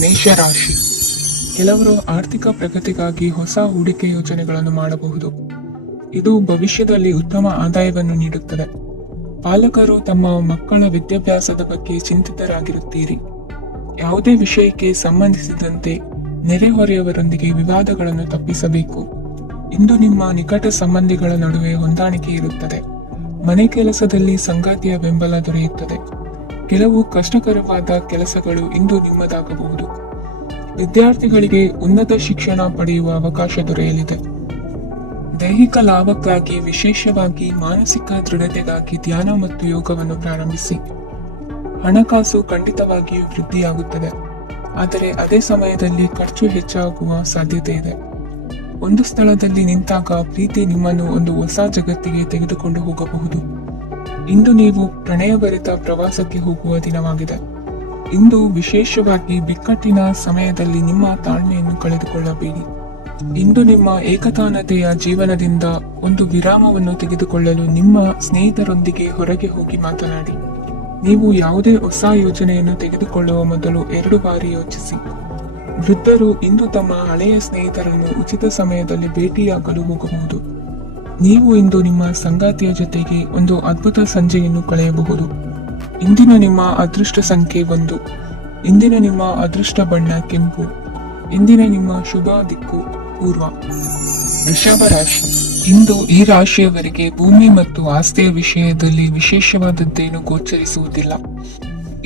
ಮೇಷರಾಶಿ. ಕೆಲವರು ಆರ್ಥಿಕ ಪ್ರಗತಿಗಾಗಿ ಹೊಸ ಹೂಡಿಕೆ ಯೋಜನೆಗಳನ್ನು ಮಾಡಬಹುದು. ಇದು ಭವಿಷ್ಯದಲ್ಲಿ ಉತ್ತಮ ಆದಾಯವನ್ನು ನೀಡುತ್ತದೆ. ಪಾಲಕರು ತಮ್ಮ ಮಕ್ಕಳ ವಿದ್ಯಾಭ್ಯಾಸದ ಬಗ್ಗೆ ಚಿಂತಿತರಾಗಿರುತ್ತೀರಿ. ಯಾವುದೇ ವಿಷಯಕ್ಕೆ ಸಂಬಂಧಿಸಿದಂತೆ ನೆರೆಹೊರೆಯವರೊಂದಿಗೆ ವಿವಾದಗಳನ್ನು ತಪ್ಪಿಸಬೇಕು. ಇಂದು ನಿಮ್ಮ ನಿಕಟ ಸಂಬಂಧಿಗಳ ನಡುವೆ ಹೊಂದಾಣಿಕೆ ಇರುತ್ತದೆ. ಮನೆ ಕೆಲಸದಲ್ಲಿ ಸಂಗಾತಿಯ ಬೆಂಬಲ ದೊರೆಯುತ್ತದೆ. ಕೆಲವು ಕಷ್ಟಕರವಾದ ಕೆಲಸಗಳು ಇಂದು ನಿಮ್ಮದಾಗಬಹುದು. ವಿದ್ಯಾರ್ಥಿಗಳಿಗೆ ಉನ್ನತ ಶಿಕ್ಷಣ ಪಡೆಯುವ ಅವಕಾಶ ದೊರೆಯಲಿದೆ. ದೈಹಿಕ ಲಾಭಕ್ಕಾಗಿ, ವಿಶೇಷವಾಗಿ ಮಾನಸಿಕ ದೃಢತೆಗಾಗಿ ಧ್ಯಾನ ಮತ್ತು ಯೋಗವನ್ನು ಪ್ರಾರಂಭಿಸಿ. ಹಣಕಾಸು ಖಂಡಿತವಾಗಿಯೂ ವೃದ್ಧಿಯಾಗುತ್ತದೆ, ಆದರೆ ಅದೇ ಸಮಯದಲ್ಲಿ ಖರ್ಚು ಹೆಚ್ಚಾಗುವ ಸಾಧ್ಯತೆ ಇದೆ. ಒಂದು ಸ್ಥಳದಲ್ಲಿ ನಿಂತಾಗ ಪ್ರೀತಿ ನಿಮ್ಮನ್ನು ಒಂದು ಹೊಸ ಜಗತ್ತಿಗೆ ತೆಗೆದುಕೊಂಡು ಹೋಗಬಹುದು. ಇಂದು ನೀವು ಪ್ರಣಯಭರಿತ ಪ್ರವಾಸಕ್ಕೆ ಹೋಗುವ ದಿನವಾಗಿದೆ. ಇಂದು ವಿಶೇಷವಾಗಿ ಬಿಕ್ಕಟ್ಟಿನ ಸಮಯದಲ್ಲಿ ನಿಮ್ಮ ತಾಳ್ಮೆಯನ್ನು ಕಳೆದುಕೊಳ್ಳಬೇಡಿ. ಇಂದು ನಿಮ್ಮ ಏಕತಾನತೆಯ ಜೀವನದಿಂದ ಒಂದು ವಿರಾಮವನ್ನು ತೆಗೆದುಕೊಳ್ಳಲು ನಿಮ್ಮ ಸ್ನೇಹಿತರೊಂದಿಗೆ ಹೊರಗೆ ಹೋಗಿ ಮಾತನಾಡಿ. ನೀವು ಯಾವುದೇ ಹೊಸ ಯೋಜನೆಯನ್ನು ತೆಗೆದುಕೊಳ್ಳುವ ಮೊದಲು 2 ಬಾರಿ ಯೋಚಿಸಿ. ವೃದ್ಧರು ಇಂದು ತಮ್ಮ ಹಳೆಯ ಸ್ನೇಹಿತರನ್ನು ಉಚಿತ ಸಮಯದಲ್ಲಿ ಭೇಟಿಯಾಗಲು ಹೋಗಬಹುದು. ನೀವು ಇಂದು ನಿಮ್ಮ ಸಂಗಾತಿಯ ಜೊತೆಗೆ ಒಂದು ಅದ್ಭುತ ಸಂಜೆಯನ್ನು ಕಳೆಯಬಹುದು. ಇಂದಿನ ನಿಮ್ಮ ಅದೃಷ್ಟ ಸಂಖ್ಯೆ 1. ಇಂದಿನ ನಿಮ್ಮ ಅದೃಷ್ಟ ಬಣ್ಣ ಕೆಂಪು. ಇಂದಿನ ನಿಮ್ಮ ಶುಭ ದಿಕ್ಕು ಪೂರ್ವ. ವೃಷಭ ರಾಶಿ. ಇಂದು ಈ ರಾಶಿಯವರಿಗೆ ಭೂಮಿ ಮತ್ತು ಆಸ್ತಿಯ ವಿಷಯದಲ್ಲಿ ವಿಶೇಷವಾದದ್ದೇನು ಗೋಚರಿಸುವುದಿಲ್ಲ.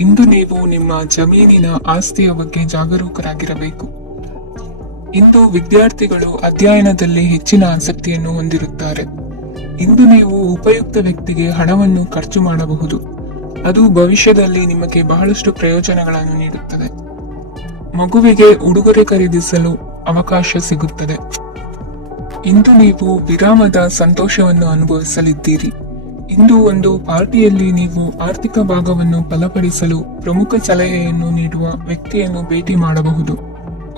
ಇಂದು ನೀವು ನಿಮ್ಮ ಜಮೀನಿನ ಆಸ್ತಿಯ ಬಗ್ಗೆ ಜಾಗರೂಕರಾಗಿರಬೇಕು. ಇಂದು ವಿದ್ಯಾರ್ಥಿಗಳು ಅಧ್ಯಯನದಲ್ಲಿ ಹೆಚ್ಚಿನ ಆಸಕ್ತಿಯನ್ನು ಹೊಂದಿರುತ್ತಾರೆ. ಇಂದು ನೀವು ಉಪಯುಕ್ತ ವ್ಯಕ್ತಿಗೆ ಹಣವನ್ನು ಖರ್ಚು ಮಾಡಬಹುದು. ಅದು ಭವಿಷ್ಯದಲ್ಲಿ ನಿಮಗೆ ಬಹಳಷ್ಟು ಪ್ರಯೋಜನಗಳನ್ನು ನೀಡುತ್ತದೆ. ಮಗುವಿಗೆ ಉಡುಗೊರೆ ಖರೀದಿಸಲು ಅವಕಾಶ ಸಿಗುತ್ತದೆ. ಇಂದು ನೀವು ವಿರಾಮದ ಸಂತೋಷವನ್ನು ಅನುಭವಿಸಲಿದ್ದೀರಿ. ಇಂದು ಒಂದು ಪಾರ್ಟಿಯಲ್ಲಿ ನೀವು ಆರ್ಥಿಕ ಭಾಗವನ್ನು ಬಲಪಡಿಸಲು ಪ್ರಮುಖ ಸಲಹೆಯನ್ನು ನೀಡುವ ವ್ಯಕ್ತಿಯನ್ನು ಭೇಟಿ ಮಾಡಬಹುದು.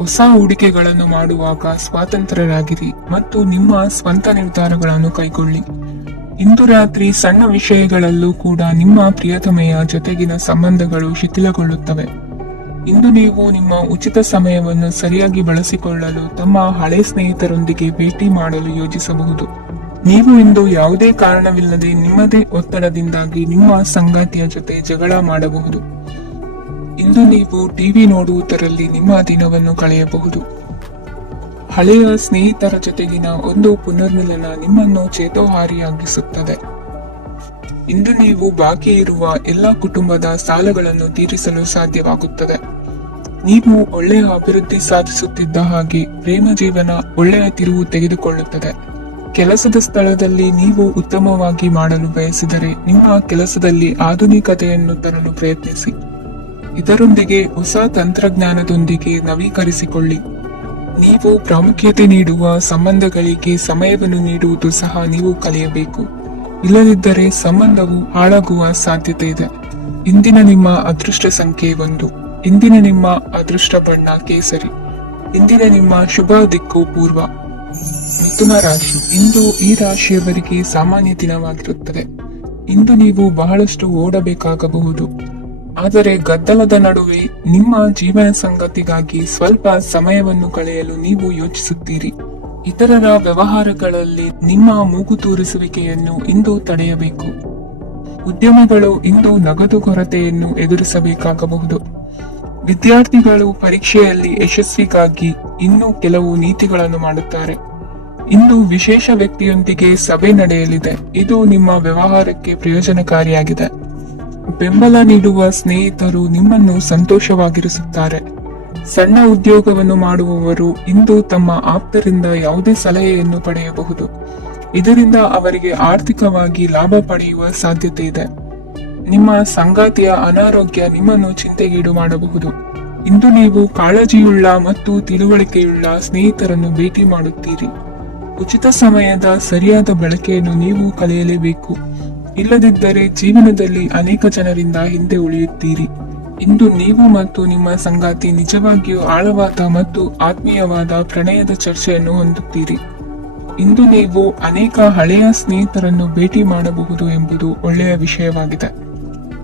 ಹೊಸ ಹೂಡಿಕೆಗಳನ್ನು ಮಾಡುವಾಗ ಸ್ವಾತಂತ್ರ್ಯರಾಗಿರಿ ಮತ್ತು ನಿಮ್ಮ ಸ್ವಂತ ನಿರ್ಧಾರಗಳನ್ನು ಕೈಗೊಳ್ಳಿ. ಇಂದು ರಾತ್ರಿ ಸಣ್ಣ ವಿಷಯಗಳಲ್ಲೂ ಕೂಡ ನಿಮ್ಮ ಪ್ರಿಯತಮೆಯ ಜೊತೆಗಿನ ಸಂಬಂಧಗಳು ಶಿಥಿಲಗೊಳ್ಳುತ್ತವೆ. ಇಂದು ನೀವು ನಿಮ್ಮ ಉಚಿತ ಸಮಯವನ್ನು ಸರಿಯಾಗಿ ಬಳಸಿಕೊಳ್ಳಲು ತಮ್ಮ ಹಳೆ ಸ್ನೇಹಿತರೊಂದಿಗೆ ಭೇಟಿ ಮಾಡಲು ಯೋಜಿಸಬಹುದು. ನೀವು ಇಂದು ಯಾವುದೇ ಕಾರಣವಿಲ್ಲದೆ ನಿಮ್ಮದೇ ಒತ್ತಡದಿಂದಾಗಿ ನಿಮ್ಮ ಸಂಗಾತಿಯ ಜೊತೆ ಜಗಳ ಮಾಡಬಹುದು. ಇಂದು ನೀವು ಟಿವಿ ನೋಡುವುದರಲ್ಲಿ ನಿಮ್ಮ ದಿನವನ್ನು ಕಳೆಯಬಹುದು. ಹಳೆಯ ಸ್ನೇಹಿತರ ಜೊತೆಗಿನ ಒಂದು ಪುನರ್ಮಿಲನ ನಿಮ್ಮನ್ನು ಚೇತೋಹಾರಿಯಾಗಿಸುತ್ತದೆ. ಇಂದು ನೀವು ಬಾಕಿ ಇರುವ ಎಲ್ಲ ಕುಟುಂಬದ ಸಾಲಗಳನ್ನು ತೀರಿಸಲು ಸಾಧ್ಯವಾಗುತ್ತದೆ. ನೀವು ಒಳ್ಳೆಯ ಅಭಿವೃದ್ಧಿ ಸಾಧಿಸುತ್ತಿದ್ದ ಹಾಗೆ ಪ್ರೇಮ ಜೀವನ ಒಳ್ಳೆಯ ತಿರುವು ತೆಗೆದುಕೊಳ್ಳುತ್ತದೆ. ಕೆಲಸದ ಸ್ಥಳದಲ್ಲಿ ನೀವು ಉತ್ತಮವಾಗಿ ಮಾಡಲು ಬಯಸಿದರೆ ನಿಮ್ಮ ಕೆಲಸದಲ್ಲಿ ಆಧುನಿಕತೆಯನ್ನು ತರಲು ಪ್ರಯತ್ನಿಸಿ. ಇದರೊಂದಿಗೆ ಹೊಸ ತಂತ್ರಜ್ಞಾನದೊಂದಿಗೆ ನವೀಕರಿಸಿಕೊಳ್ಳಿ. ನೀವು ಪ್ರಾಮುಖ್ಯತೆ ನೀಡುವ ಸಂಬಂಧಗಳಿಗೆ ಸಮಯವನ್ನು ನೀಡುವುದು ಸಹ ನೀವು ಕಲಿಯಬೇಕು. ಇಲ್ಲದಿದ್ದರೆ ಸಂಬಂಧವು ಹಾಳಾಗುವ ಸಾಧ್ಯತೆ ಇದೆ. ಇಂದಿನ ನಿಮ್ಮ ಅದೃಷ್ಟ ಸಂಖ್ಯೆ 1. ಇಂದಿನ ನಿಮ್ಮ ಅದೃಷ್ಟ ಬಣ್ಣ ಕೇಸರಿ. ಇಂದಿನ ನಿಮ್ಮ ಶುಭ ದಿಕ್ಕು ಪೂರ್ವ. ಮಿಥುನ ರಾಶಿ. ಇಂದು ಈ ರಾಶಿಯವರಿಗೆ ಸಾಮಾನ್ಯ ದಿನವಾಗಿರುತ್ತದೆ. ಇಂದು ನೀವು ಬಹಳಷ್ಟು ಓಡಬೇಕಾಗಬಹುದು, ಆದರೆ ಗದ್ದಲದ ನಡುವೆ ನಿಮ್ಮ ಜೀವನ ಸಂಗತಿಗಾಗಿ ಸ್ವಲ್ಪ ಸಮಯವನ್ನು ಕಳೆಯಲು ನೀವು ಯೋಚಿಸುತ್ತೀರಿ. ಇತರರ ವ್ಯವಹಾರಗಳಲ್ಲಿ ನಿಮ್ಮ ಮೂಗು ತೂರಿಸುವಿಕೆಯನ್ನು ಇಂದು ತಡೆಯಬೇಕು. ಉದ್ಯಮಿಗಳು ಇಂದು ನಗದು ಕೊರತೆಯನ್ನು ಎದುರಿಸಬೇಕಾಗಬಹುದು. ವಿದ್ಯಾರ್ಥಿಗಳು ಪರೀಕ್ಷೆಯಲ್ಲಿ ಯಶಸ್ವಿಗಾಗಿ ಇನ್ನೂ ಕೆಲವು ನೀತಿಗಳನ್ನು ಮಾಡುತ್ತಾರೆ. ಇಂದು ವಿಶೇಷ ವ್ಯಕ್ತಿಯೊಂದಿಗೆ ಸಭೆ ನಡೆಯಲಿದೆ. ಇದು ನಿಮ್ಮ ವ್ಯವಹಾರಕ್ಕೆ ಪ್ರಯೋಜನಕಾರಿಯಾಗಿದೆ. ಬೆಂಬಲ ನೀಡುವ ಸ್ನೇಹಿತರು ನಿಮ್ಮನ್ನು ಸಂತೋಷವಾಗಿರಿಸುತ್ತಾರೆ. ಸಣ್ಣ ಉದ್ಯೋಗವನ್ನು ಮಾಡುವವರು ಇಂದು ತಮ್ಮ ಆಪ್ತರಿಂದ ಯಾವುದೇ ಸಲಹೆಯನ್ನು ಪಡೆಯಬಹುದು. ಇದರಿಂದ ಅವರಿಗೆ ಆರ್ಥಿಕವಾಗಿ ಲಾಭ ಪಡೆಯುವ ಸಾಧ್ಯತೆ ಇದೆ. ನಿಮ್ಮ ಸಂಗಾತಿಯ ಅನಾರೋಗ್ಯ ನಿಮ್ಮನ್ನು ಚಿಂತೆಗೀಡು ಮಾಡಬಹುದು. ಇಂದು ನೀವು ಕಾಳಜಿಯುಳ್ಳ ಮತ್ತು ತಿಳುವಳಿಕೆಯುಳ್ಳ ಸ್ನೇಹಿತರನ್ನು ಭೇಟಿ ಮಾಡುತ್ತೀರಿ. ಉಚಿತ ಸಮಯದ ಸರಿಯಾದ ಬಳಕೆಯನ್ನು ನೀವು ಕಲಿಯಲೇಬೇಕು. ಇಲ್ಲದಿದ್ದರೆ ಜೀವನದಲ್ಲಿ ಅನೇಕ ಜನರಿಂದ ಹಿಂದೆ ಉಳಿಯುತ್ತೀರಿ. ಇಂದು ನೀವು ಮತ್ತು ನಿಮ್ಮ ಸಂಗಾತಿ ನಿಜವಾಗಿಯೂ ಆಳವಾದ ಮತ್ತು ಆತ್ಮೀಯವಾದ ಪ್ರಣಯದ ಚರ್ಚೆಯನ್ನು ಹೊಂದುತ್ತೀರಿ. ಇಂದು ನೀವು ಅನೇಕ ಹಳೆಯ ಸ್ನೇಹಿತರನ್ನು ಭೇಟಿ ಮಾಡಬಹುದು ಎಂಬುದು ಒಳ್ಳೆಯ ವಿಷಯವಾಗಿದೆ.